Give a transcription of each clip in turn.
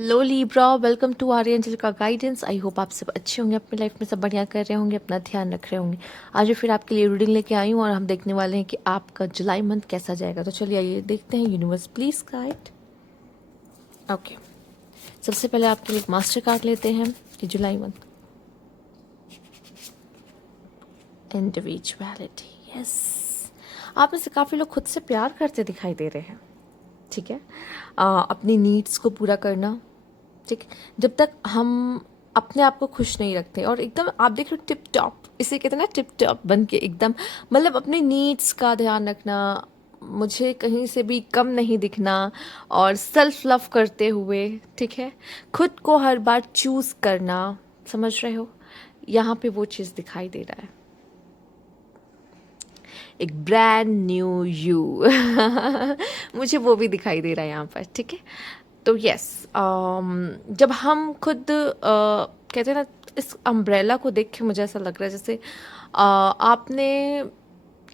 Low Libra, welcome to Aryan का गाइडेंस। I hope आप सब अच्छे होंगे, अपनी लाइफ में सब बढ़िया कर रहे होंगे, अपना ध्यान रख रहे होंगे। आज मैं फिर आपके लिए रीडिंग लेके आई हूँ और हम देखने वाले हैं कि आपका जुलाई मंथ कैसा जाएगा। तो चलिए आइए देखते हैं। Universe please guide. ओके, सबसे पहले आपके लिए एक मास्टर कार्ड लेते हैं कि जुलाई मंथ। Individuality, yes. आप में से काफ़ी लोग खुद से प्यार करते दिखाई दे रहे हैं। ठीक है, अपनी नीड्स को पूरा करना। ठीक, जब तक हम अपने आप को खुश नहीं रखते और एकदम आप देख रहे हो टिप टॉप, इसे कहते हैं ना टिप टॉप बन के एकदम, मतलब अपने नीड्स का ध्यान रखना, मुझे कहीं से भी कम नहीं दिखना और सेल्फ लव करते हुए, ठीक है, खुद को हर बार चूज करना। समझ रहे हो, यहाँ पे वो चीज़ दिखाई दे रहा है, एक ब्रांड न्यू यू। मुझे वो भी दिखाई दे रहा है यहाँ पर। ठीक है, तो यस, जब हम खुद कहते हैं ना, इस अम्ब्रेला को देख के मुझे ऐसा लग रहा है जैसे आपने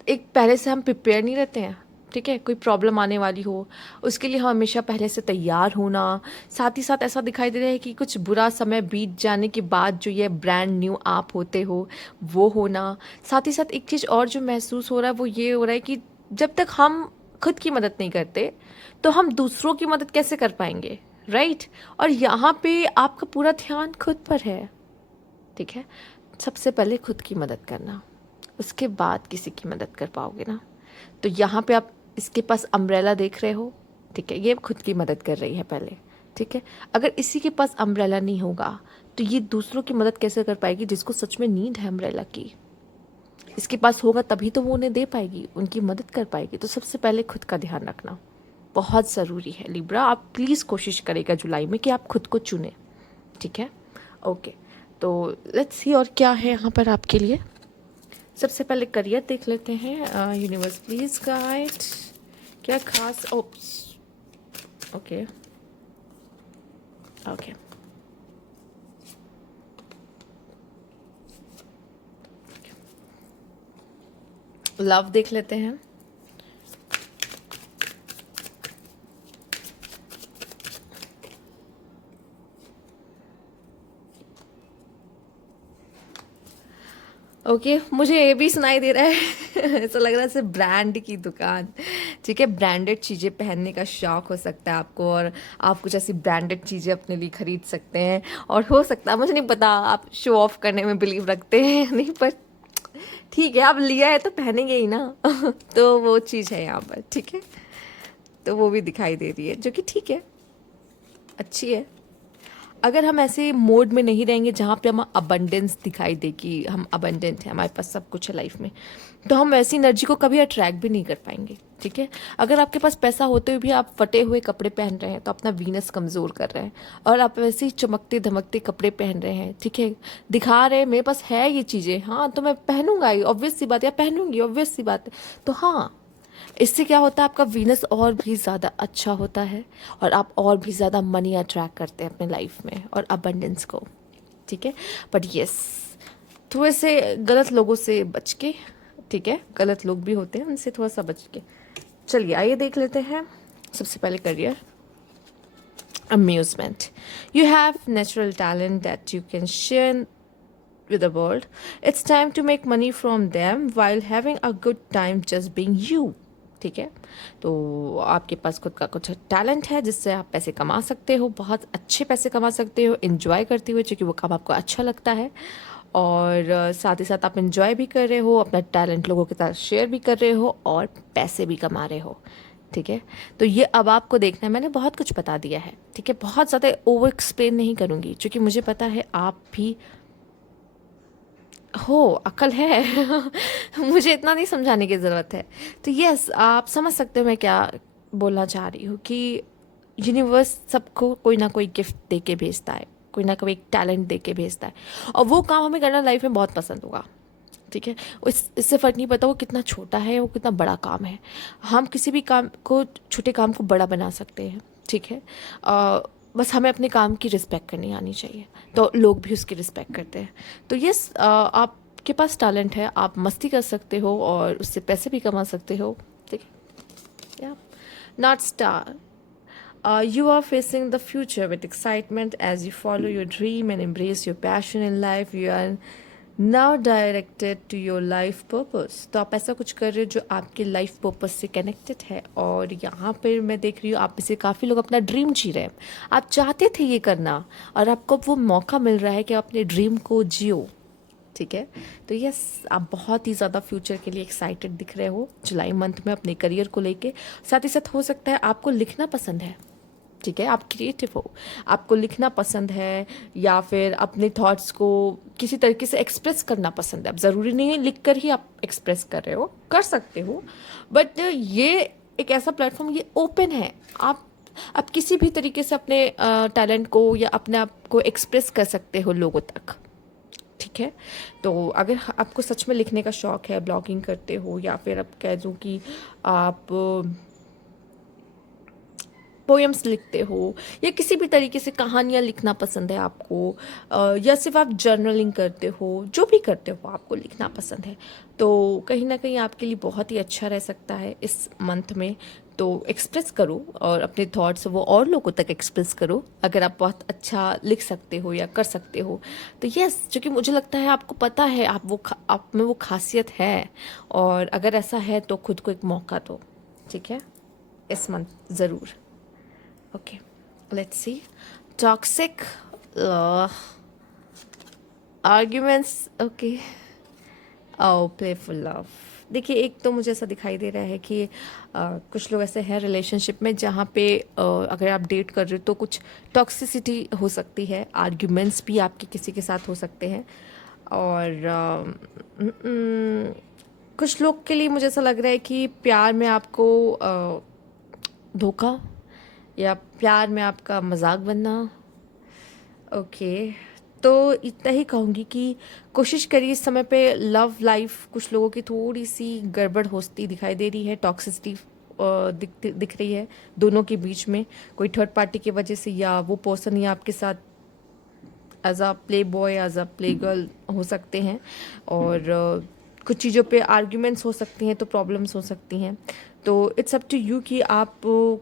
एक, पहले से हम प्रिपेयर नहीं रहते हैं। ठीक है, कोई प्रॉब्लम आने वाली हो उसके लिए हम हमेशा पहले से तैयार होना। साथ ही साथ ऐसा दिखाई दे रहा है कि कुछ बुरा समय बीत जाने के बाद जो ये ब्रांड न्यू आप होते हो वो होना। साथ ही साथ एक चीज़ और जो महसूस हो रहा है वो ये हो रहा है कि जब तक हम खुद की मदद नहीं करते तो हम दूसरों की मदद कैसे कर पाएंगे, राइट। और यहाँ पे आपका पूरा ध्यान खुद पर है। ठीक है, सबसे पहले खुद की मदद करना, उसके बाद किसी की मदद कर पाओगे ना। तो यहाँ पे आप इसके पास अम्ब्रेला देख रहे हो। ठीक है, ये खुद की मदद कर रही है पहले। ठीक है, अगर इसी के पास अम्ब्रेला नहीं होगा तो ये दूसरों की मदद कैसे कर पाएगी, जिसको सच में नीड है अम्ब्रेला की। इसके पास होगा तभी तो वो उन्हें दे पाएगी, उनकी मदद कर पाएगी। तो सबसे पहले खुद का ध्यान रखना बहुत ज़रूरी है लिब्रा। आप प्लीज़ कोशिश करेगा जुलाई में कि आप खुद को चुनें। ठीक है, ओके। तो लेट्स सी और क्या है यहाँ पर आपके लिए। सबसे पहले करियर देख लेते हैं। यूनिवर्स प्लीज गाइड, क्या खास। Oops, okay okay. लव देख लेते हैं। ओके, मुझे ये भी सुनाई दे रहा है। ऐसा लग रहा है जैसे ब्रांड की दुकान। ठीक है, ब्रांडेड चीज़ें पहनने का शौक हो सकता है आपको और आप कुछ ऐसी ब्रांडेड चीज़ें अपने लिए खरीद सकते हैं। और हो सकता है, मुझे नहीं पता आप शो ऑफ करने में बिलीव रखते हैं या नहीं, पर ठीक है, आप लिया है तो पहनेंगे ही ना। तो वो चीज़ है यहाँ पर। ठीक है, तो वो भी दिखाई दे रही है जो कि ठीक है, अच्छी है। अगर हम ऐसे मोड में नहीं रहेंगे जहाँ पे हम अबंडेंस दिखाई दे कि हम अबंडेंट हैं, हमारे पास सब कुछ है लाइफ में, तो हम वैसी एनर्जी को कभी अट्रैक्ट भी नहीं कर पाएंगे। ठीक है, अगर आपके पास पैसा होते हुए भी आप फटे हुए कपड़े पहन रहे हैं तो अपना वीनस कमज़ोर कर रहे हैं। और आप वैसे ही चमकते धमकते कपड़े पहन रहे हैं, ठीक है, दिखा रहे हैं मेरे पास है ये चीज़ें, हाँ तो मैं पहनूंगा ही, ऑब्वियस सी बात है, या पहनूंगी, ऑब्वियस सी बात है। तो हाँ, इससे क्या होता है, आपका वीनस और भी ज़्यादा अच्छा होता है और आप और भी ज़्यादा मनी अट्रैक्ट करते हैं अपने लाइफ में और अबंडेंस को। ठीक है, बट यस, थोड़े से गलत लोगों से बच के। ठीक है, गलत लोग भी होते हैं, उनसे थोड़ा सा बच के। चलिए आइए देख लेते हैं। सबसे पहले career. Amusement, you have natural talent that you can share with the world. It's time to make money from them while having a good time just being you. ठीक है, तो आपके पास खुद का कुछ टैलेंट है जिससे आप पैसे कमा सकते हो, बहुत अच्छे पैसे कमा सकते हो इंजॉय करते हुए, क्योंकि वो काम आपको अच्छा लगता है। और साथ ही साथ आप इंजॉय भी कर रहे हो, अपना टैलेंट लोगों के साथ शेयर भी कर रहे हो और पैसे भी कमा रहे हो। ठीक है, तो ये अब आपको देखना है। मैंने बहुत कुछ बता दिया है। ठीक है, बहुत ज़्यादा ओवर एक्सप्लेन नहीं करूँगी क्योंकि मुझे पता है आप भी हो, अक्ल है। मुझे इतना नहीं समझाने की ज़रूरत है। तो यस, आप समझ सकते हो मैं क्या बोलना चाह रही हूँ कि यूनिवर्स सबको कोई ना कोई गिफ्ट दे के भेजता है, कोई ना कोई एक टैलेंट दे के भेजता है और वो काम हमें करना लाइफ में बहुत पसंद होगा। ठीक है, इससे फ़र्क नहीं पड़ता वो कितना छोटा है, वो कितना बड़ा काम है। हम किसी भी काम को, छोटे काम को बड़ा बना सकते हैं। ठीक है, बस हमें अपने काम की रिस्पेक्ट करनी आनी चाहिए, तो लोग भी उसकी रिस्पेक्ट करते हैं। तो यस, आपके पास टैलेंट है, आप मस्ती कर सकते हो और उससे पैसे भी कमा सकते हो। ठीक है, या not star, You are facing the future with excitement as you follow your dream and embrace your passion in life. You are now directed to your life purpose. तो आप ऐसा कुछ कर रहे हो जो आपके लाइफ पर्पस से कनेक्टेड है, और यहाँ पर मैं देख रही हूँ आप में से काफ़ी लोग अपना ड्रीम जी रहे हैं. आप चाहते थे ये करना और आपको वो मौका मिल रहा है कि आप अपने ड्रीम को जियो. ठीक है, तो यस, आप बहुत ही ज़्यादा फ्यूचर के लिए एक्साइटेड दिख रहे हो जुलाई मंथ में अपने करियर को लेके. साथ ही साथ हो सकता है आपको लिखना पसंद है. ठीक है, आप क्रिएटिव हो, आपको लिखना पसंद है, या फिर अपने थॉट्स को किसी तरीके से एक्सप्रेस करना पसंद है. अब ज़रूरी नहीं है लिख कर ही आप एक्सप्रेस कर रहे हो, कर सकते हो, बट ये एक ऐसा प्लेटफॉर्म, ये ओपन है. आप किसी भी तरीके से अपने टैलेंट को या अपने आप को एक्सप्रेस कर सकते हो लोगों तक. ठीक है, तो अगर आपको सच में लिखने का शौक़ है, ब्लॉगिंग करते हो, या फिर आप कह दूँ कि आप पोएम्स लिखते हो, या किसी भी तरीके से कहानियाँ लिखना पसंद है आपको, या सिर्फ आप जर्नलिंग करते हो, जो भी करते हो आपको लिखना पसंद है, तो कहीं ना कहीं आपके लिए बहुत ही अच्छा रह सकता है इस मंथ में. तो एक्सप्रेस करो और अपने थॉट्स वो और लोगों तक एक्सप्रेस करो. अगर आप बहुत अच्छा लिख सकते हो या कर सकते हो तो यस, क्योंकि मुझे लगता है आपको पता है आप में वो खासियत है, और अगर ऐसा है तो खुद को एक मौका दो. ठीक है, इस मंथ ज़रूर. Okay, let's see. Toxic arguments. Okay, oh playful love. देखिए, एक तो मुझे ऐसा दिखाई दे रहा है कि कुछ लोग ऐसे हैं रिलेशनशिप में जहाँ पे अगर आप डेट कर रहे हो तो कुछ टॉक्सिसिटी हो सकती है. आर्ग्यूमेंट्स भी आपके किसी के साथ हो सकते हैं, और कुछ लोग के लिए मुझे ऐसा लग रहा है कि प्यार में आपको धोखा, या प्यार में आपका मजाक बनना. ओके, तो इतना ही कहूँगी कि कोशिश करिए इस समय पे. लव लाइफ कुछ लोगों की थोड़ी सी गड़बड़ होती दिखाई दे रही है, टॉक्सिसिटी दिख रही है दोनों के बीच में, कोई थर्ड पार्टी की वजह से, या वो पर्सन या आपके साथ as a playboy, as a play girl हो सकते हैं, और कुछ चीज़ों पे आर्ग्यूमेंट्स हो सकती हैं, तो प्रॉब्लम्स हो सकती हैं. तो इट्स अप टू यू कि आप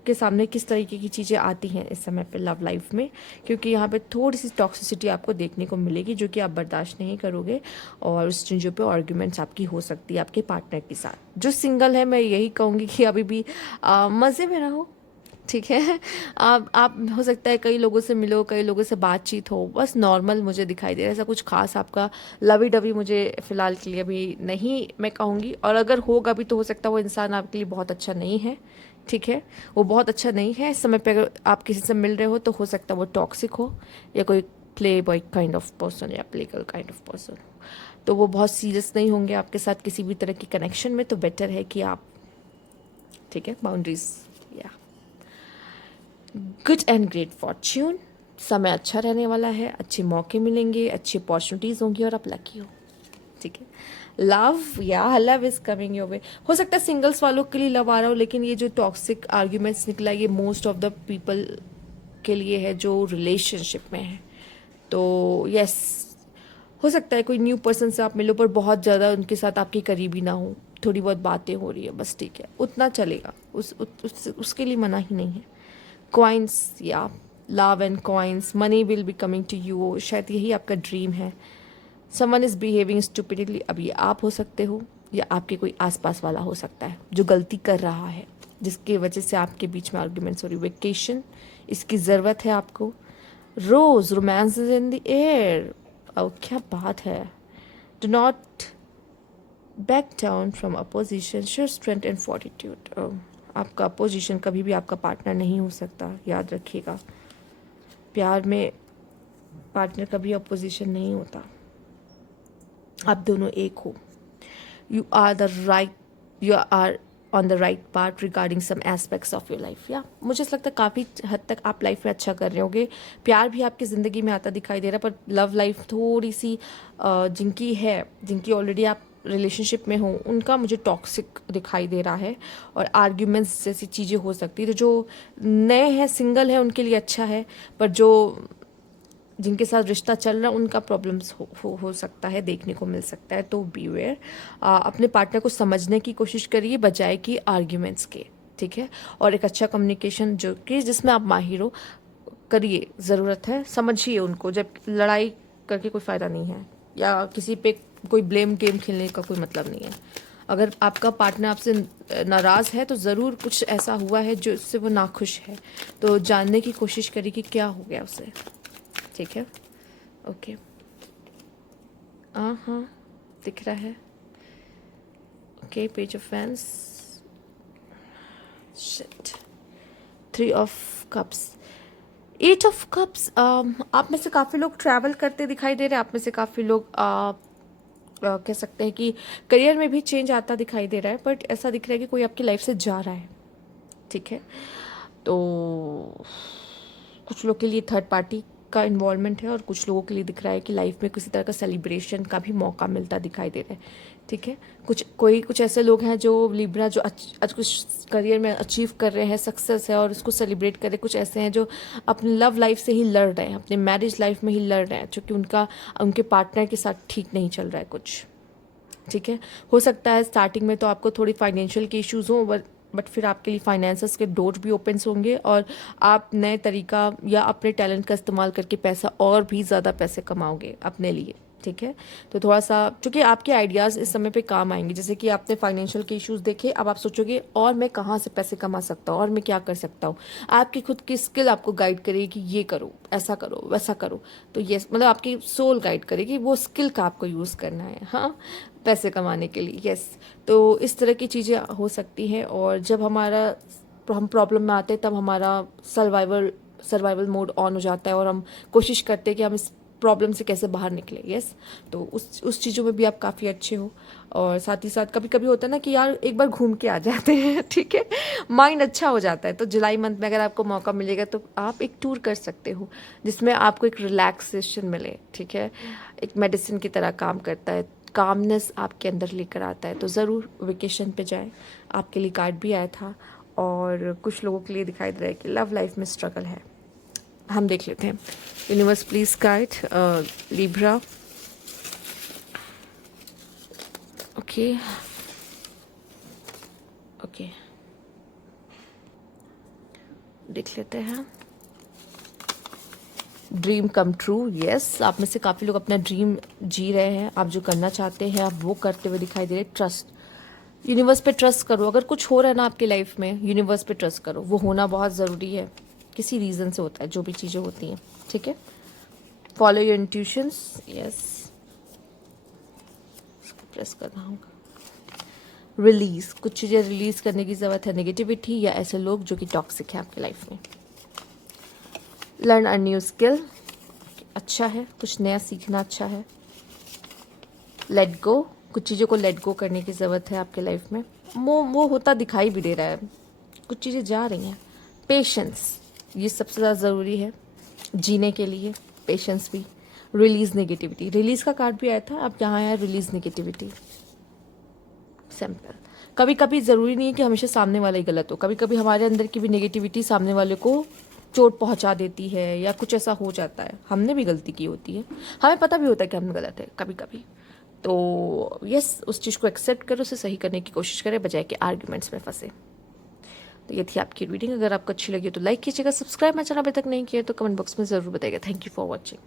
के सामने किस तरीके की चीज़ें आती हैं इस समय पे लव लाइफ में, क्योंकि यहाँ पे थोड़ी सी टॉक्सिसिटी आपको देखने को मिलेगी जो कि आप बर्दाश्त नहीं करोगे, और उस चीज़ों पे आर्ग्यूमेंट्स आपकी हो सकती है आपके पार्टनर के साथ. जो सिंगल है, मैं यही कहूँगी कि अभी भी मज़े में रहो. ठीक है, आप हो सकता है कई लोगों से मिलो, कई लोगों से बातचीत हो, बस नॉर्मल मुझे दिखाई दे रहा है. ऐसा कुछ खास आपका लवी डवी मुझे फ़िलहाल के लिए अभी नहीं मैं कहूँगी, और अगर होगा भी तो हो सकता है वो इंसान आपके लिए बहुत अच्छा नहीं है. ठीक है, वो बहुत अच्छा नहीं है इस समय पे. अगर आप किसी से मिल रहे हो तो हो सकता है वो टॉक्सिक हो, या कोई playboy kind of person, या playgirl kind of person. तो वो बहुत सीरियस नहीं होंगे आपके साथ किसी भी तरह की कनेक्शन में. तो बेटर है कि आप, ठीक है, बाउंड्रीज. या गुड एंड ग्रेट फॉर्च्यून. समय अच्छा रहने वाला है, अच्छे मौके मिलेंगे, अच्छी अपॉर्चुनिटीज़ होंगी, और आप लकी हो. ठीक है, लव, या love is coming your way. हो सकता है सिंगल्स वालों के लिए लव आ रहा हो, लेकिन ये जो टॉक्सिक आर्ग्यूमेंट्स निकला, ये मोस्ट ऑफ द पीपल के लिए है जो रिलेशनशिप में है. तो यस, हो सकता है कोई न्यू पर्सन से आप मिलो पर बहुत ज़्यादा उनके साथ आपकी करीबी ना हो, थोड़ी बहुत बातें हो रही है बस. ठीक है, उतना चलेगा, उसके लिए मना ही नहीं है. कॉइन्स, या love and coins, money will be coming to you. शायद यही आपका ड्रीम है. Someone is behaving stupidly. अब ये आप हो सकते हो, या आपके कोई आसपास वाला हो सकता है जो गलती कर रहा है, जिसकी वजह से आपके बीच में आर्ग्यूमेंट्स हो रही. वेकेशन, इसकी ज़रूरत है आपको. रोज, romance is in the air. क्या बात है. Do not back down from opposition, show strength and fortitude. आपका अपोजिशन कभी भी आपका पार्टनर नहीं हो सकता, याद रखिएगा. प्यार में पार्टनर कभी अपोजिशन नहीं होता, आप दोनों एक हो. You are on the right part regarding some aspects of your life. या मुझे ऐसा लगता है काफ़ी हद तक आप लाइफ में अच्छा कर रहे होगे. प्यार भी आपकी ज़िंदगी में आता दिखाई दे रहा है, पर लव लाइफ थोड़ी सी जिनकी ऑलरेडी आप रिलेशनशिप में हो, उनका मुझे टॉक्सिक दिखाई दे रहा है, और आर्ग्यूमेंट्स जैसी चीज़ें हो सकती है. तो जो नए हैं, सिंगल है, उनके लिए अच्छा है, पर जो जिनके साथ रिश्ता चल रहा है उनका प्रॉब्लम्स हो सकता है, देखने को मिल सकता है. तो बीवेयर, अपने पार्टनर को समझने की कोशिश करिए बजाय कि आर्ग्यूमेंट्स के. ठीक है। और एक अच्छा कम्युनिकेशन जो कि जिसमें आप माहिर हो, करिए, ज़रूरत है, समझिए उनको। जब लड़ाई करके कोई फ़ायदा नहीं है, या किसी पे कोई ब्लेम गेम खेलने का कोई मतलब नहीं है। अगर आपका पार्टनर आपसे नाराज़ है तो ज़रूर कुछ ऐसा हुआ है जो उससे वो नाखुश है, तो जानने की कोशिश करिए कि क्या हो गया उसे, ठीक है। ओके, हाँ दिख रहा है। Okay, page of fans, shit, 3 of cups, 8 of cups. आप में से काफ़ी लोग ट्रैवल करते दिखाई दे रहे हैं। आप में से काफ़ी लोग कह सकते हैं कि करियर में भी चेंज आता दिखाई दे रहा है, बट ऐसा दिख रहा है कि कोई आपकी लाइफ से जा रहा है, ठीक है। तो कुछ लोग के लिए थर्ड पार्टी का इन्वॉल्वमेंट है, और कुछ लोगों के लिए दिख रहा है कि लाइफ में किसी तरह का सेलिब्रेशन का भी मौका मिलता दिखाई दे रहा है, ठीक है। कुछ ऐसे लोग हैं जो लिब्रा, जो आज कुछ करियर में अचीव कर रहे हैं, सक्सेस है और उसको सेलिब्रेट कर रहे हैं। कुछ ऐसे हैं जो अपनी लव लाइफ से ही लड़ रहे हैं, अपने मैरिज लाइफ में ही लड़ रहे हैं, क्योंकि उनके पार्टनर के साथ ठीक नहीं चल रहा है कुछ, ठीक है। हो सकता है स्टार्टिंग में तो आपको थोड़ी फाइनेंशियल के इश्यूज हों, बट फिर आपके लिए फाइनेंसेस के डोर भी ओपन होंगे, और आप नए तरीका या अपने टैलेंट का इस्तेमाल करके पैसा, और भी ज़्यादा पैसे कमाओगे अपने लिए, ठीक है। तो थोड़ा सा, क्योंकि आपके आइडियाज़ इस समय पे काम आएंगे। जैसे कि आपने फाइनेंशियल के इश्यूज देखे, अब आप सोचोगे और मैं कहाँ से पैसे कमा सकता हूँ, और मैं क्या कर सकता हूँ। आपकी खुद की स्किल आपको गाइड करेगी कि ये करो, ऐसा करो, वैसा करो। तो ये मतलब आपकी सोल गाइड करेगी, वो स्किल का आपको यूज़ करना है, हाँ, पैसे कमाने के लिए, यस। तो इस तरह की चीज़ें हो सकती हैं। और जब हम प्रॉब्लम में आते हैं, तब हमारा सर्वाइवल मोड ऑन हो जाता है, और हम कोशिश करते हैं कि हम इस प्रॉब्लम से कैसे बाहर निकले, यस। तो उस चीज़ों में भी आप काफ़ी अच्छे हो। और साथ ही साथ कभी कभी होता है ना कि यार एक बार घूम के आ जाते हैं, ठीक है, माइंड अच्छा हो जाता है। तो जुलाई मंथ में अगर आपको मौका मिलेगा तो आप एक टूर कर सकते हो, जिसमें आपको एक रिलैक्सेशन मिले, ठीक है। एक मेडिसिन की तरह काम करता है, कामनेस आपके अंदर लेकर आता है। तो ज़रूर वेकेशन पे जाएं। आपके लिए कार्ड भी आया था, और कुछ लोगों के लिए दिखाई दे रहा है कि लव लाइफ में स्ट्रगल है। हम देख लेते हैं। Universe please guide Libra. Okay okay, देख लेते हैं। Dream come true, yes. आप में से काफ़ी लोग अपना ड्रीम जी रहे हैं। आप जो करना चाहते हैं आप वो करते हुए दिखाई दे रहे हैं। ट्रस्ट, यूनिवर्स पे ट्रस्ट करो। अगर कुछ हो रहा है ना आपकी लाइफ में, यूनिवर्स पे ट्रस्ट करो। वो होना बहुत ज़रूरी है, किसी रीज़न से होता है जो भी चीज़ें होती हैं, ठीक है। Follow your intuitions, yes. इसको प्रेस करना होगा। रिलीज, कुछ चीज़ें रिलीज करने की ज़रूरत है, नेगेटिविटी या ऐसे लोग जो कि टॉक्सिक है आपकी लाइफ में। लर्न अ न्यू स्किल, अच्छा है, कुछ नया सीखना अच्छा है। लेट गो, कुछ चीज़ों को लेट गो करने की ज़रूरत है आपके लाइफ में। वो होता दिखाई भी दे रहा है, कुछ चीज़ें जा रही हैं। पेशेंस, ये सबसे ज़्यादा ज़रूरी है जीने के लिए, पेशेंस भी। रिलीज नेगेटिविटी, रिलीज का कार्ड भी आया था, अब यहाँ आया रिलीज नेगेटिविटी। सिंपल। कभी कभी ज़रूरी नहीं है कि हमेशा सामने वाला ही गलत हो, कभी कभी हमारे अंदर की भी नेगेटिविटी सामने वाले को चोट पहुंचा देती है, या कुछ ऐसा हो जाता है। हमने भी गलती की होती है, हमें पता भी होता है कि हम गलत है कभी कभी। तो यस, उस चीज़ को एक्सेप्ट करो, उसे सही करने की कोशिश करें, बजाय कि आर्ग्यूमेंट्स में फंसे। तो ये थी आपकी रीडिंग। अगर आपको अच्छी लगी तो लाइक कीजिएगा, सब्सक्राइब मेरा चैनल अभी तक नहीं किया तो कमेंट बॉक्स में ज़रूर बताइएगा। Thank you for watching.